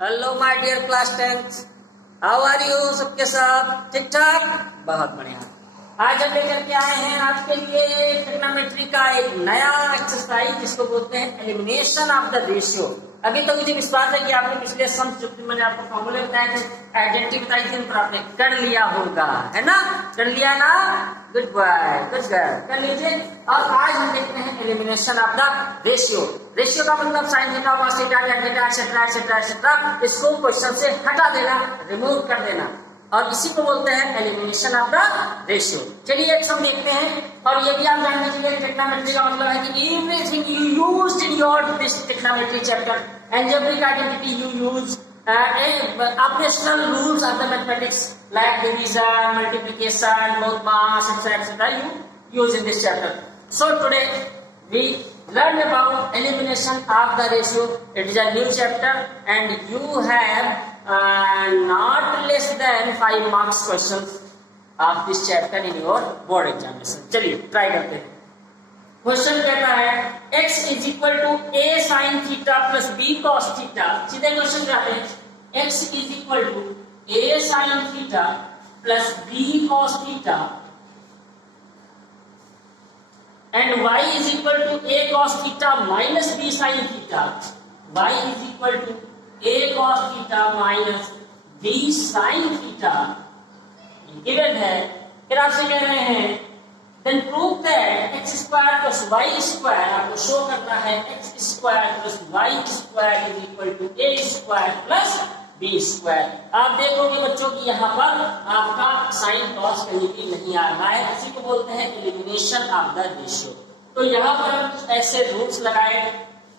Hello my dear class 10th, how are you? सबके साथ ठीक ठाक? बहुत बढ़िया। आज हम लेकर के आए हैं आपके लिए ट्रिग्नोमेट्री का एक नया एक्सरसाइज जिसको बोलते हैं एलिमिनेशन ऑफ द रेशियो। अभी तो मुझे विश्वास है कि आपने पिछले सम जो मैंने आपको फॉर्मूले बताए थे, आइडेंटिटी बताई थी, उन पर आपने कर लिया होगा, है ना? कर लिया ना? गुड बॉय, गुड गर्ल, कर लीजिए। और आज हम देखते हैं elimination of the ratio. Ratio का मतलब sign theta, cos theta, tan theta, etcetera etcetera etcetera, इसको क्वेश्चन से हटा देना, रिमूव कर देना, और इसी को बोलते हैं एलिमिनेशन ऑफ द रेशियो। चलिए एक सम देखते हैं। और ये भी आप जानने के लिए ट्रिग्नोमेट्री का मतलब है कि everything you used in your this trigonometry chapter, algebraic identity you use, operational rules of the mathematics like division, multiplication, both mass, etc. you use in this chapter. So today we learn about elimination of the ratio. It is a new chapter and you have not less than 5 marks questions of this chapter in your board examination. चलिए try करते हैं। Question कहता है x is equal to a sine theta plus b cos theta. सीधे question जाते हैं। x is equal to a sine theta plus b cos theta and y is equal to a cos theta minus b sine theta. y is equal to a cos theta minus b sine theta given है। फिर आपसे कह रहे हैं then prove that x square plus y square, आपको show करना है x square plus y square is equal to a square plus b square। आप देखोगे बच्चों कि यहाँ पर आपका साइन कॉस कहीं भी नहीं आ रहा है, इसी को बोलते हैं एलिमिनेशन ऑफ द रेशियो। तो यहाँ पर हम कुछ ऐसे रूल्स लगाए,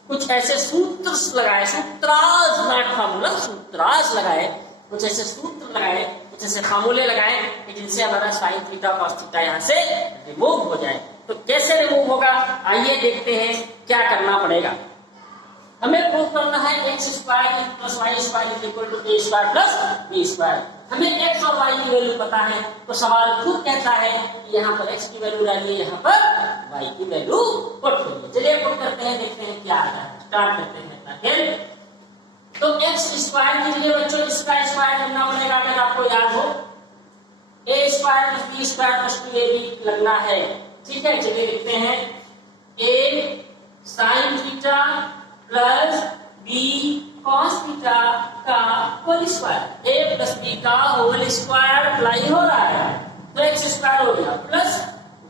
कुछ ऐसे सूत्र लगाए, सूत्राज नॉट फार्मूला, सूत्राज लगाए, कुछ ऐसे सूत्र लगाए, कुछ ऐसे फार्मूले लगाए कि जिनसे हमारा साइन थीटा कॉस थीटा यहाँ से रिमूव हो जाए। तो कैसे रिमूव होगा, आइए देखते हैं क्या करना पड़ेगा। हमें प्रूव करना है x square plus Y square is equal to a square plus B square. हमें एक्स और वाई की वैल्यू पता है, तो सवाल खुद कहता है कि यहाँ पर एक्स की वैल्यू डालिए, यहाँ पर वाई की वैल्यू पुट करिए। चलिए पुट करते हैं, देखते हैं क्या आता है। स्टार्ट करते हैं खेल। तो एक्स स्क्वायर के लिए बच्चों इसका स्क्वायर करना पड़ेगा, अगर आपको याद हो A square plus B square plus 2ab लगना है। ठीक है, चलिए लिखते हैं A sine theta plus B cos theta का whole square, A plus B का होल स्क्वायर अप्लाई हो रहा है, तो एक्स स्क्वायर हो गया प्लस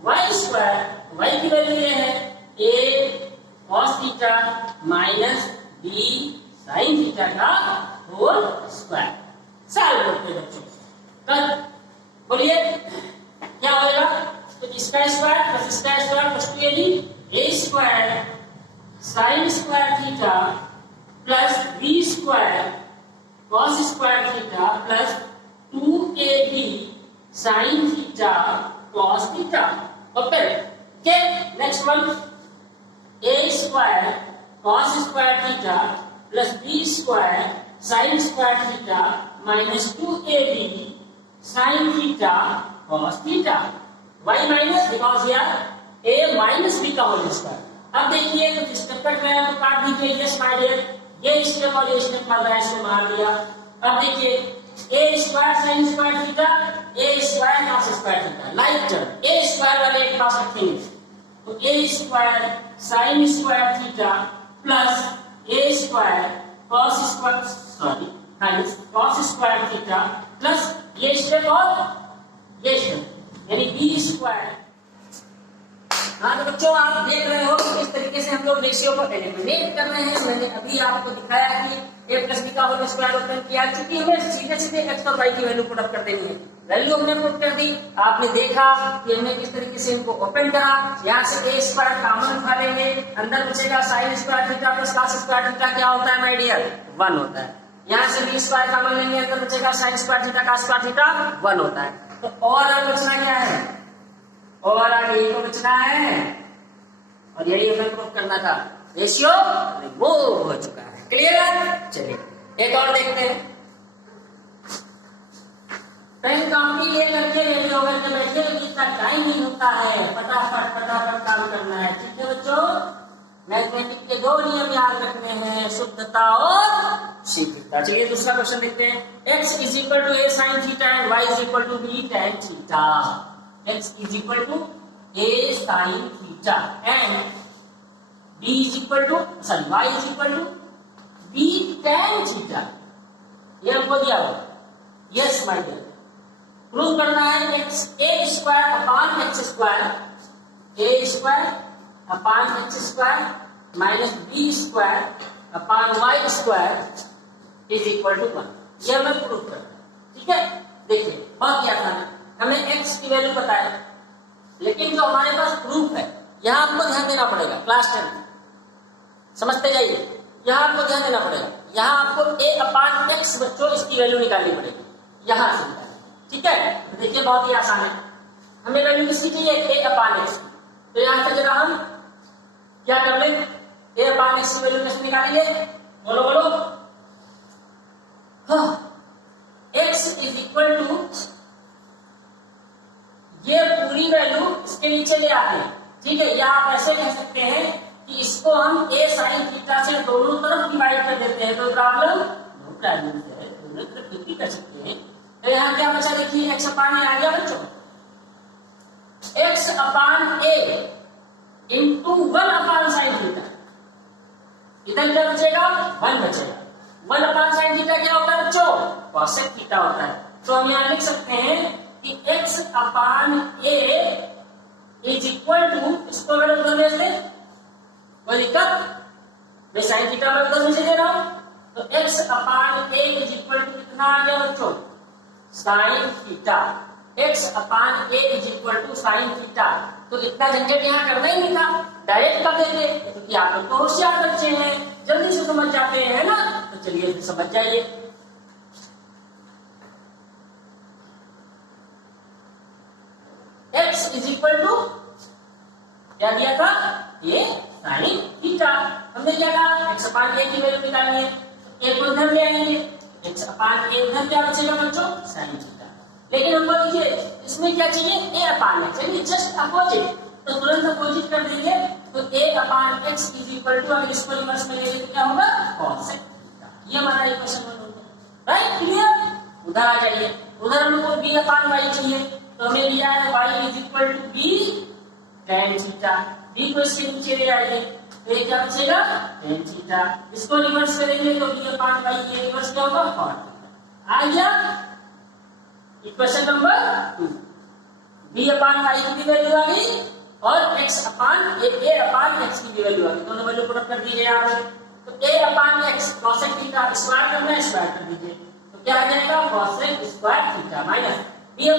वाई स्क्वायर, वाई की वैल्यू ये है A cos theta minus B sine theta का होल स्क्वायर। सॉल्व करते हैं बच्चों, कर बोलिए क्या होगा। तो इसका स्क्वायर प्लस इसका square plus 2ab, a square sine square theta plus B square cos square theta plus 2ab sine theta cos theta. Okay, next one a square cos square theta plus B square sine square theta minus 2ab sine theta cos theta. y minus because here a minus b का whole square. अब देखिए तो step कट गया तो काट दीजिए। Yes my dear, ये स्टेप और ये स्टेप मार रहा है, इसको मार दिया। अब देखिए a square sine square theta, a square cos square theta, like term a square वाले एक पास रखेंगे, तो a square sine square theta plus A square cos square cos square theta plus ये स्टेप और ये स्टेप यानी बी स्क्वायर। हाँ तो बच्चों आप देख रहे हो कि किस तरीके से हम लोग रेशियो को एलिमिनेट कर रहे हैं। मैंने अभी आपको दिखाया कि ए प्लस बी का होल स्क्वायर ओपन किया, क्योंकि हमें सीधे सीधे एक्स और वाई की वैल्यू पुट अप कर देनी है। वैल्यू हमने पुट कर दी, आपने देखा कि हमने किस तरीके से इनको ओपन करा। यहाँ से ए स्क्वायर कॉमन उठा लेंगे, अंदर बचेगा sign square theta plus cos square theta, क्या होता है माय डियर 1 होता है। यहाँ से बी स्क्वायर कॉमन लेंगे, अंदर बचेगा sign square theta cos square theta 1 होता है। तो और आगे बचना क्या है, और आगे ये तो बचना है, और यही हमें प्रूफ करना था। रेशियो रिमूव हो चुका है। क्लियर? चलिए एक और देखते हैं। पेन कॉपी ये करके रेडी होकर के बैठे, इतना टाइम नहीं होता है, फटाफट फटाफट काम करना है। दो नियम याद रखने हैं, शुद्धता और शीघ्रता। चलिए दूसरा क्वेश्चन देखते हैं। x is equal to a sin theta and y is equal to b tan theta. x is equal to a sin theta and b is equal to y is equal to b tan theta. ये हमको दिया हुआ। Yes my dear, prove करना है x a square upon x square, a square upon x square minus b square upon y square is equal to 1। ये हमें prove करना है, ठीक है। देखिए बहुत ही आसान है, हमें x की वैल्यू पता है, लेकिन जो हमारे पास प्रूफ है यहाँ आपको ध्यान देना पड़ेगा। क्लास 10 समझते जाइए, यहाँ आपको ध्यान देना पड़ेगा। यहाँ आपको a अपॉन x बच्चों इसकी वैल्यू निकालनी पड़ेगी, यहाँ से निकालनी, ठीक है। देखिए बहुत ही आसान है, हमें वैल्यू किसकी चाहिए, a अपॉन x। तो यहाँ से जरा हम क्या कर ले, a अपॉन x की वैल्यू कैसे निकालेंगे, बोलो बोलो। हाँ, x इज इक्वल टू, ये पूरी वैल्यू इसके नीचे ले आते हैं, ठीक है। या आप ऐसे कह सकते हैं कि इसको हम a sin थीटा से दोनों तरफ डिवाइड कर देते हैं, तो प्रॉब्लम नो प्रॉब्लम है, दोनों तरफ कुछ भी कर सकते हैं। तो यहाँ क्या बचा, देखिए x अपॉन a आ गया बच्चों, x upon a into 1 upon sine theta. इधर क्या बचेगा, 1 बचेगा। 1 अपॉन साइन थीटा क्या होता है बच्चों, कॉसेक थीटा होता है। तो हम यहाँ लिख सकते हैं कि x upon a is equal to, इसको अगर उधर भेज दे कोई दिक्कत, मैं साइन थीटा में उधर भेज दे रहा हूं, तो x upon a is equal to कितना आ गया बच्चों, sine theta. x upon a is equal to sine theta. तो इतना झंझट यहाँ करना ही नहीं था, डायरेक्ट कर देते, क्योंकि आप लोग तो होशियार बच्चे हैं, जल्दी से समझ जाते हैं ना। तो चलिए फिर समझ जाइए। x इज इक्वल टू क्या दिया था, ये साइन थीटा। हमने क्या कहा, x अपॉन a की वैल्यू निकालनी है, a को इधर ले आएंगे, x अपॉन a इधर क्या बचेगा बच्चों, साइन थीटा। लेकिन हमको देखिए इसमें क्या चाहिए, a अपॉन x, यानी जस्ट अपोजिट, तो तुरंत अपोजिट कर देंगे। तो a upon x is equal to, अगर इसको रिवर्स में ले लेंगे तो क्या होगा, कॉसेक थीटा। ये हमारा इक्वेशन 1 हो गया, राइट, क्लियर। उधर आ जाइए, उधर हमको b अपॉन y चाहिए, तो हमें लिया है y is equal to b tan theta. b को इसके नीचे ले आएंगे, तो ये क्या बचेगा, tan थीटा। इसको रिवर्स करेंगे तो b अपॉन y, ये रिवर्स क्या होगा, cos थीटा। आ गया equation number 2। b upon y की भी वैल्यू आ गई और x upon a upon x की भी वैल्यू आ गई, दोनों वैल्यू पुट कर दीजिए यहाँ पे। तो a upon x cosec theta square करना है, स्क्वायर कर दीजिए, तो क्या आ जाएगा, cosec square theta minus b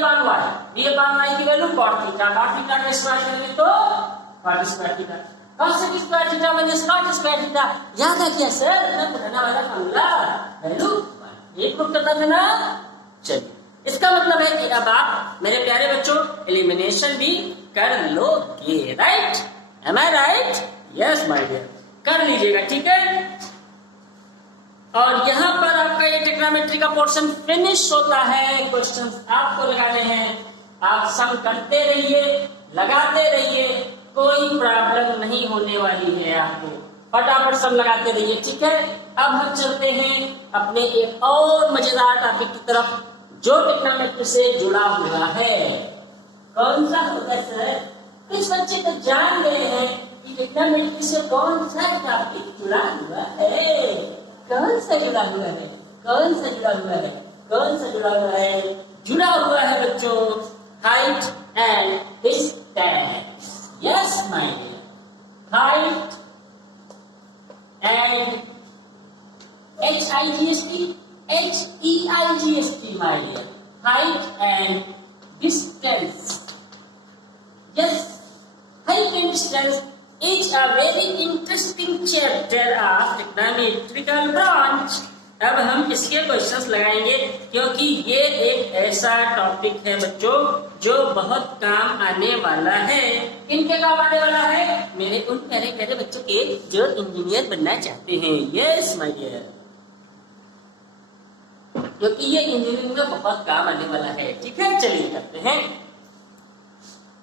upon y की value cot theta, cot theta का स्क्वायर करेंगे तो cot square theta, cosec square theta minus cot square theta. याद है क्या सर, इतना पुराना वाला फॉर्मूला, वैल्यू ये प्रूव करना था ना। चलिए, इसका मतलब है कि अब आप मेरे प्यारे बच्चों एलिमिनेशन भी कर लोगे, right, am I right, yes my dear, कर लीजिएगा, ठीक है। और यहाँ पर आपका ये ट्रिग्नोमेट्री का पोर्शन फिनिश होता है। क्वेश्चंस आपको लगाने हैं, आप सम करते रहिए, लगाते रहिए, कोई प्रॉब्लम नहीं होने वाली है आपको, फटाफट सम लगाते रहिए, ठीक है। अब हम चलते हैं अपने एक और मजेदार टॉपिक की तरफ जो ट्रिग्नोमेट्री से जुड़ा हुआ है। कौन सा होगा सर, कुछ बच्चे तो जान गए हैं कि ट्रिग्नोमेट्री से कौन सा टॉपिक जुड़ा हुआ है, कौन सा जुड़ा हुआ है, कौन सा जुड़ा हुआ है, कौन सा जुड़ा हुआ है, जुड़ा हुआ है बच्चों height and distance. Yes my dear, height and HEIGST my dear, height and distance. Yes, height and distance is a very interesting chapter of trigonometrical branch. अब हम इसके क्वेश्चंस लगाएंगे क्योंकि ये एक ऐसा टॉपिक है बच्चों जो बहुत काम आने वाला है। किनके काम आने वाला है, मेरे उन प्यारे प्यारे बच्चों के जो इंजीनियर बनना चाहते हैं। यस माय डियर, क्योंकि ये इंजीनियरिंग में बहुत काम आने वाला है, ठीक है। चलिए करते हैं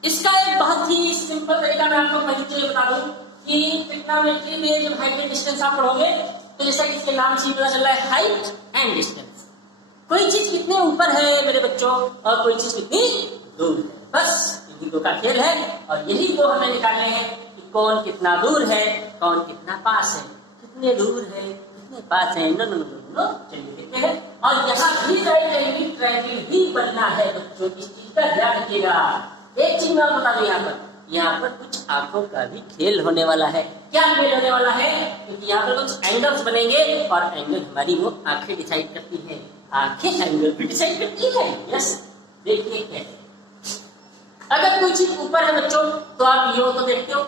इसका एक बहुत ही सिंपल तरीका मैं आपको पहले तो ये बता दूं कि ट्रिग्नोमेट्री में जब हाइट एंड डिस्टेंस आप पढ़ोगे तो जैसा कि इसके नाम से पता चल रहा है हाइट एंड डिस्टेंस, कोई चीज कितने ऊपर है मेरे बच्चों और कोई चीज कितनी दूर है, बस इन्हीं दो का खेल है। और यही दो हमें निकालने हैं कि कौन कितना दूर है, कौन कितना पास है, कितने दूर है कितने पास है। नो नो नो नो, चलिए देखते हैं। और यहाँ भी राइट एंगल ट्रायंगल ही बनना है बच्चों, इस चीज का ध्यान रखिएगा। एक चीज मैं बता दूं, यहाँ पर कुछ आंखों का भी खेल होने वाला है। क्या खेल होने वाला है? क्योंकि यहाँ पर कुछ एंगल्स बनेंगे और एंगल हमारी वो आंखें डिसाइड करती है, आंखें एंगल भी डिसाइड करती है। यस, देखिए कैसे। अगर कोई चीज ऊपर है बच्चों तो आप यो तो देखते हो,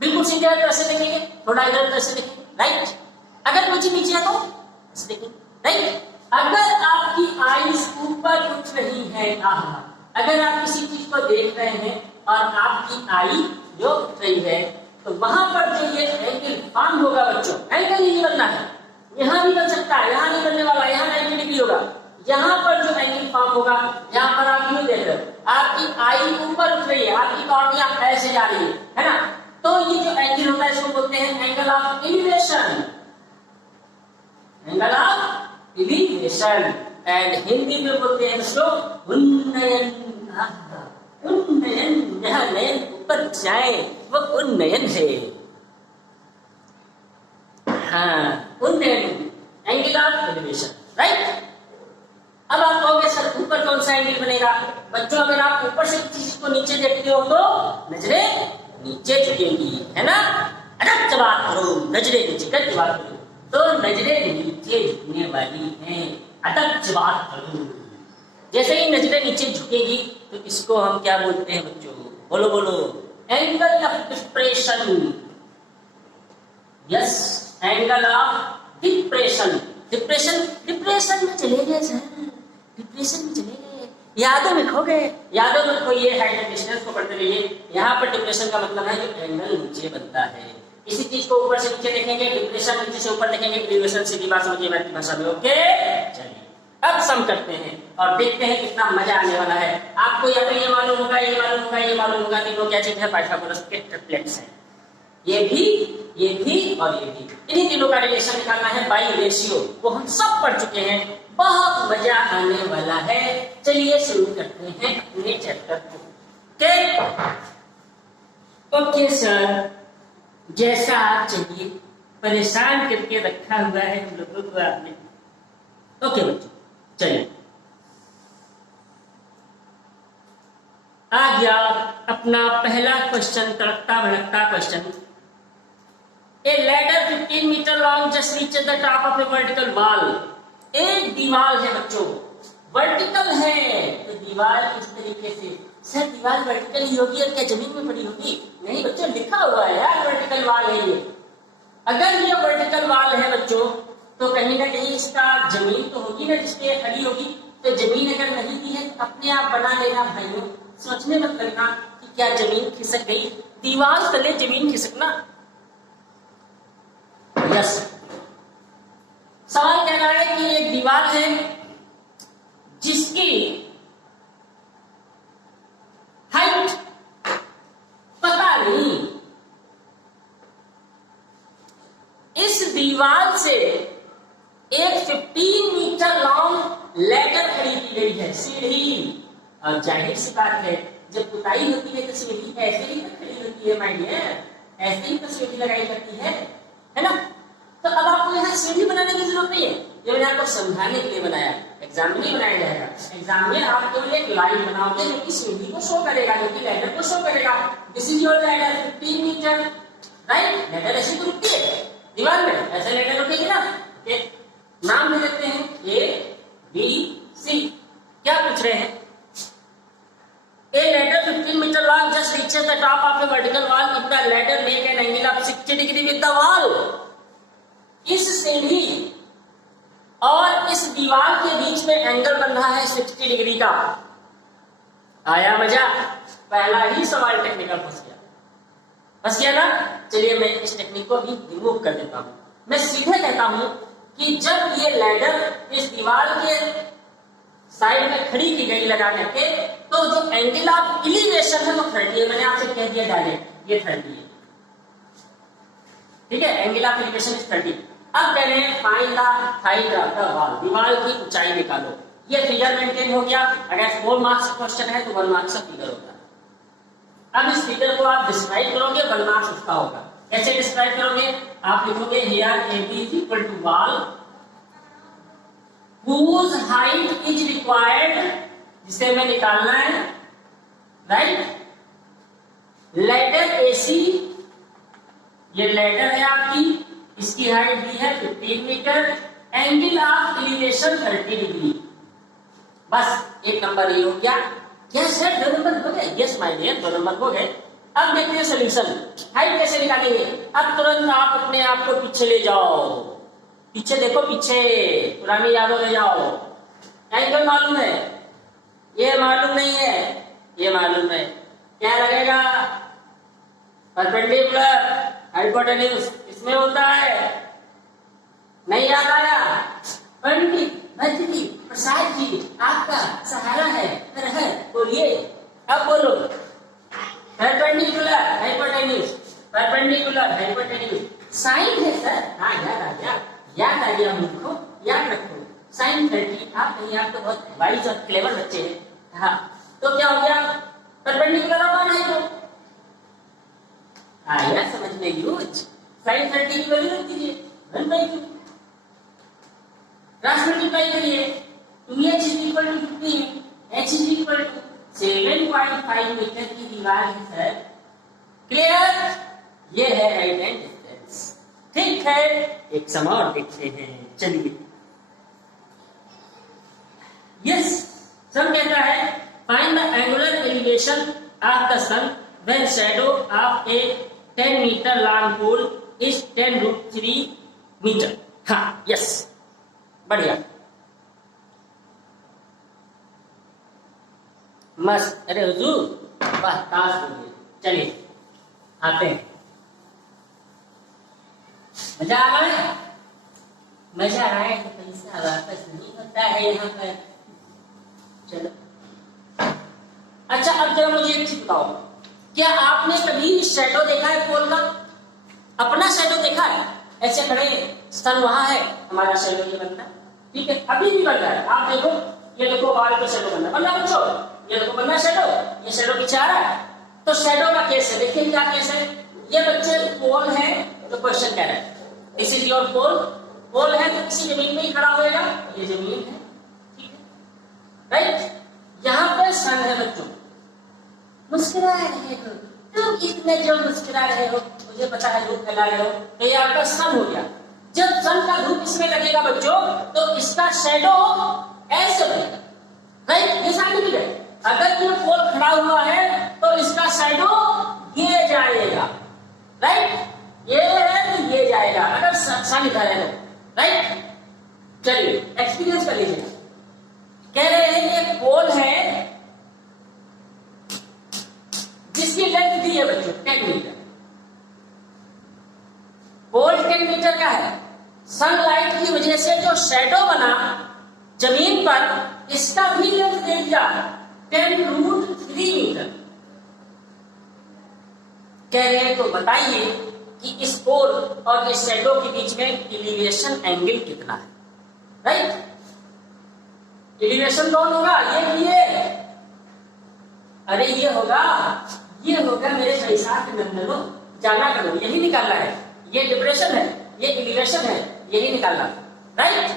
बिल्कुल सीधे है तो ऐसे देखेंगे, थोड़ा इधर तो ऐसे देखेंगे, राइट। अगर कोई चीज नीचे है तो ऐसे देखेंगे, राइट। अगर आपकी आईज ऊपर उठ रही है, अगर आप किसी चीज को देख रहे हैं और आपकी आई जो उठ रही है तो वहां पर जो ये एंगल फॉर्म होगा बच्चों, एंगल ही नहीं बनना है, यहाँ भी बन सकता है, यहाँ नहीं बनने वाला, यहाँ 90 डिग्री होगा। यहाँ पर जो एंगल फॉर्म होगा, यहाँ पर आप यूं देख रहे हो, आपकी आई ऊपर उठ रही है, आपकी कॉर्निया ऐसे जा रही है ना, तो ये जो एंगल होता है इसको बोलते हैं angle of elevation, angle of elevation. And Hindi में बोलते हैं इसको उन्नयन। उन्नयन, जहाँ नयन ऊपर जाए वो उन्नयन है। हाँ, उन्नयन, एंगल ऑफ एलिवेशन, राइट। अब आप कहोगे सर ऊपर कौन सा एंगल बनेगा? बच्चों अगर आप ऊपर से किसी चीज को नीचे देखते हो तो नजरें नीचे झुकेंगी, है ना। अटक से बात करो, नजरें नीचे करके बात करो, तो नजरें नीचे झुकने वाली हैं। अटक से बात करो, जैसे ही नजरें नीचे झुकेगी तो इसको हम क्या बोलते हैं बच्चों? बोलो बोलो, angle of depression. Yes, angle of depression. Depression, depression में चले गए सर, डिप्रेशन में चले गए, यादों में खो गए, यादों में खोइए, हाइट एंड डिस्टेंस को पढ़ते रहिए। यहाँ पर डिप्रेशन का मतलब है जो एंगल नीचे बनता है। इसी चीज को ऊपर से नीचे देखेंगे, डिप्रेशन नीचे से ऊपर देखेंगे, एलिवेशन सीधी बात समझिए मैथ की भाषा में। ओके, चलिए अब सम करते हैं और देखते हैं कितना मजा आने वाला है। आपको या तो ये मालूम होगा, ये मालूम होगा, ये मालूम होगा कि वो क्या चीज है, पाइथागोरस के ट्रिपलेट्स है। ये भी और ये भी, इन्हीं तीनों का रिलेशन निकालना है बाई रेशियो, वो हम सब पढ़ चुके हैं, बहुत मजा आने वाला है। चलिए शुरू करते हैं अपने चैप्टर को। ओके सर, जैसा आप चलिए परेशान करके रखा हुआ है हम लोगों को आपने। ओके बच्चों, चलिए आ गया अपना पहला question, तड़कता भड़कता question. A ladder 15 meter long just reaches the top of a vertical wall. एक दीवार है बच्चों, वर्टिकल है, तो दीवार इस तरीके से। सर दीवार वर्टिकल ही होगी और क्या जमीन में पड़ी होगी? नहीं बच्चों, लिखा हुआ है यार वर्टिकल वॉल है ये। अगर ये वर्टिकल वॉल है बच्चों तो कहीं ना कहीं इसका जमीन तो होगी ना जिसपे खड़ी होगी, तो जमीन अगर नहीं दी है अपने आप बना लेना भाइयों, सोचने मत करना कि क्या जमीन खिसक गई, दीवार तले जमीन खिसकना। यस, सवाल कह रहा है कि एक दीवार है जिसकी हाइट पता नहीं, इस दीवार से एक 15 मीटर लॉन्ग लैडर खरीदी गई है, सीढ़ी। और जाहिर सी बात है जब पुताई होती है तो सीढ़ी ऐसे ही तो खड़ी होती है माय डियर, ऐसे ही तो सीढ़ी लगाई जाती है ना। तो अब आपको यहाँ सीढ़ी बनाने की जरूरत नहीं है, ये मैंने आपको समझाने के लिए बनाया, एग्जाम में नहीं बनाया जाएगा। एग्जाम में आप केवल एक लाइन बनाओगे जो कि सीढ़ी को शो करेगा, जो कि लैडर को शो करेगा। This is your ladder 15 metre, right. Ladder ऐसे तो रुकती है दीवार में, ऐसे लैडर रुकेगी ना। ओके, नाम दे देते हैं ABC। क्या पूछ रहे हैं? A ladder 15 meter long just reaches the top of a vertical wall if the ladder make an angle of 60 degree with the wall. इस सीढ़ी और इस दीवार के बीच में एंगल बन रहा है 60 डिग्री का। आया मजा? पहला ही सवाल टेक्निकल फंस गया ना। चलिए मैं इस टेक्निक को भी रिमूव कर देता हूं। मैं सीधे कहता हूं कि जब ये लैडर इस दीवार के साइड में खड़ी की गई लगा करके, तो जो एंगल ऑफ एलिवेशन है वो 30 है। मैंने आपसे कह दिया डायरेक्ट, ये 30 है। ठीक है, एंगल ऑफ एलिवेशन इज 30। अब कह रहे हैं find the height of the wall, दीवार की ऊंचाई निकालो। ये फिगर मेंटेन हो गया। अगर 4 मार्क्स क्वेश्चन है तो 1 मार्क्स का फिगर होगा। अब इस फिगर को आप डिस्क्राइब करोगे, 1 मार्क्स उसका होगा। कैसे डिस्क्राइब करोगे? आप लिखोगे here AB is equal to wall whose height is required, जिसे हमें निकालना है, राइट। लेटर AC, ये लेटर है आपकी, इसकी हाइट दी है 15 metre, angle of elevation 30 degree. बस एक नंबर ये हो गया। क्या सर 2 नंबर हो गए? यस माय डियर, 2 नंबर हो गए। अब देखते हैं सोल्यूशन। हाइट कैसे निकालेंगे? अब तुरंत आप अपने आप को पीछे ले जाओ, पीछे देखो, पीछे पुरानी यादों ले जाओ। एंगल मालूम है, ये मालूम नहीं है, ये मालूम है। क्या लगेगा? परपेंडिकुलर, हाइपोटेन्यूज इसमें होता है। नहीं याद आया? पंडित भद्री प्रसाद जी आपका सहारा है, बोलिए, अब बोलो। Perpendicular hypotenuse, perpendicular hypotenuse sine है सर। हाँ याद आ गया, याद आ गया मुझको, याद रखो। साइन 30। आप नहीं, आप तो बहुत वाइज और क्लेवर बच्चे हैं। हाँ, तो क्या हो गया? Perpendicular upon hypo. आया समझ में यूज। साइन 30 की वैल्यू रख दीजिए 1/2, क्रॉस मल्टीप्लाई करिए। 2h is equal to 15, h is equal to 7.5 metre की दीवार है सर। क्लियर? ये है हाइट एंड डिस्टेंस। ठीक है, एक सम और देखते हैं, चलिए। यस, सम कहता है find the angular elevation of the sun when shadow of a 10 metre long pole is 10√3 metre. हाँ, यस, बढ़िया, मस्त। अरे हुजूर, वाह, ताश हो गई। चलिए आते हैं। मजा आ रहा है? मजा आ रहा है तो पैसा वापस नहीं होता है यहाँ पर। चलो, अच्छा, अब जरा मुझे एक चीज बताओ, क्या आपने कभी शैडो देखा है पोल का? अपना शैडो देखा है? ऐसे खड़े, सन वहां है, हमारा शैडो ये बनता है, ठीक है, अभी भी बन रहा है। आप देखो, ये देखो बाल का शैडो बन रहा है बच्चों, ये देखो बन रहा शैडो, ये शैडो पीछे आ रहा है। तो शैडो का केस है, देखिए क्या केस है। ये बच्चे पोल है, तो क्वेश्चन कह रहा है दिस इज योर पोल। पोल है तो किसी जमीन में ही खड़ा होएगा, ये जमीन है, ठीक है, राइट। यहाँ पे सन है बच्चों। मुस्कुरा रहे हो तुम, इतने जो मुस्कुरा रहे हो, मुझे पता है धूप फैला रहे हो, तो ये आपका सन हो गया। जब सन का धूप इसमें लगेगा बच्चों, तो इसका शैडो ऐसे बनेगा, राइट। ये साइंटिफिक है। अगर ये पोल खड़ा हुआ है तो इसका शैडो ये जाएगा, राइट। ये है तो ये जाएगा, अगर सन इधर है तो, राइट। चलिए एक्सपीरियंस कर लीजिए। कह रहे हैं ये पोल है जिसकी लेंथ दी है बच्चों 10 मीटर। पोल 10 मीटर का है। सनलाइट की वजह से जो शैडो बना जमीन पर, इसका भी लेंथ दे दिया 10√3 मीटर। कह रहे हैं तो बताइए कि इस पोल और इस शैडो के बीच में एलिवेशन एंगल कितना है, राइट। एलिवेशन कौन होगा? ये अरे ये होगा मेरे पैसा के नंदनो, जाना करो, यही निकालना है। ये डिप्रेशन है, ये एलिवेशन है, यही निकालना, राइट।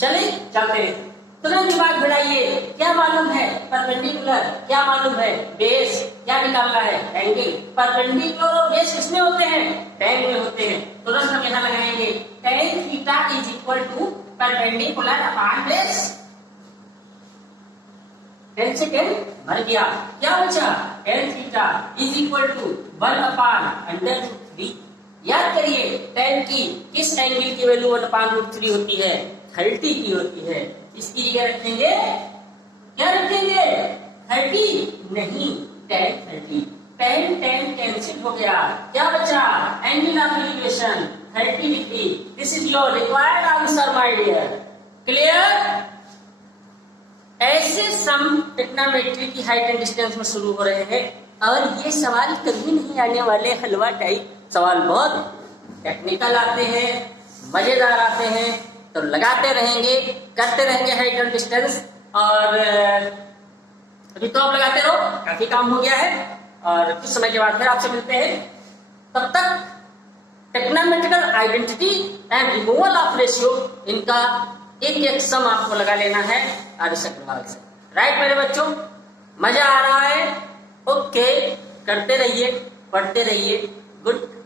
चलिए चलते हैं, तुरंत दिमाग बढ़ाइए। क्या मालूम है? परपेंडिकुलर। क्या मालूम है? बेस। क्या निकालना है? एंगल। परपेंडिकुलर और बेस किसमें होते हैं? tan में होते हैं। तुरंत हम यहाँ लगाएंगे tan theta is equal to perpendicular upon base. 10 से 10 मर गया, क्या बचा? tan theta is equal to 1/√3। याद करिए tan की किस एंगल की वैल्यू 1/√3 होती है? 30 की होती है। इसकी जगह रखेंगे, क्या रखेंगे? 30 नहीं, tan 30। tan कैंसिल हो गया, क्या बचा? Angle of elevation 30 degree. This is your required answer my dear. Clear? ऐसे सम ट्रिग्नोमेट्री की हाइट एंड डिस्टेंस में शुरू हो रहे हैं, और ये सवाल कभी नहीं आने वाले हलवा टाइप सवाल, बहुत टेक्निकल आते हैं, मजेदार आते हैं, तो लगाते रहेंगे, करते रहेंगे हाइट एंड डिस्टेंस। और अभी तो आप लगाते रहो, काफी काम हो गया है और कुछ समय के बाद फिर आपसे मिलते हैं। तब तक trigonometrical identity and removal of ratio, इनका एक एक सम आपको लगा लेना है आर्यस अग्रवाल से। राइट मेरे बच्चों, मजा आ रहा है? ओके, करते रहिए, पढ़ते रहिए। गुड।